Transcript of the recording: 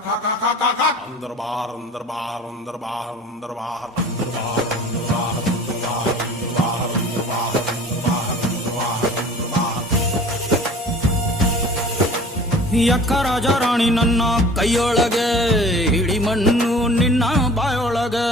अंदर बाहर अंदर बाहर अंदर बाहर अंदर बाहर अंदर बाहर अंदर बाहर अंदर बाहर अंदर बाहर अंदर बाहर अंदर बाहर अंदर बाहर ಯಕ್ಕ ರಾಜ ರಾಣಿ ನನ್ನ ಕೈಯೊಳಗೆ ಹಿಡಿ ಮಣ್ಣು ನಿನ್ನ ಬಾಯೊಳಗೆ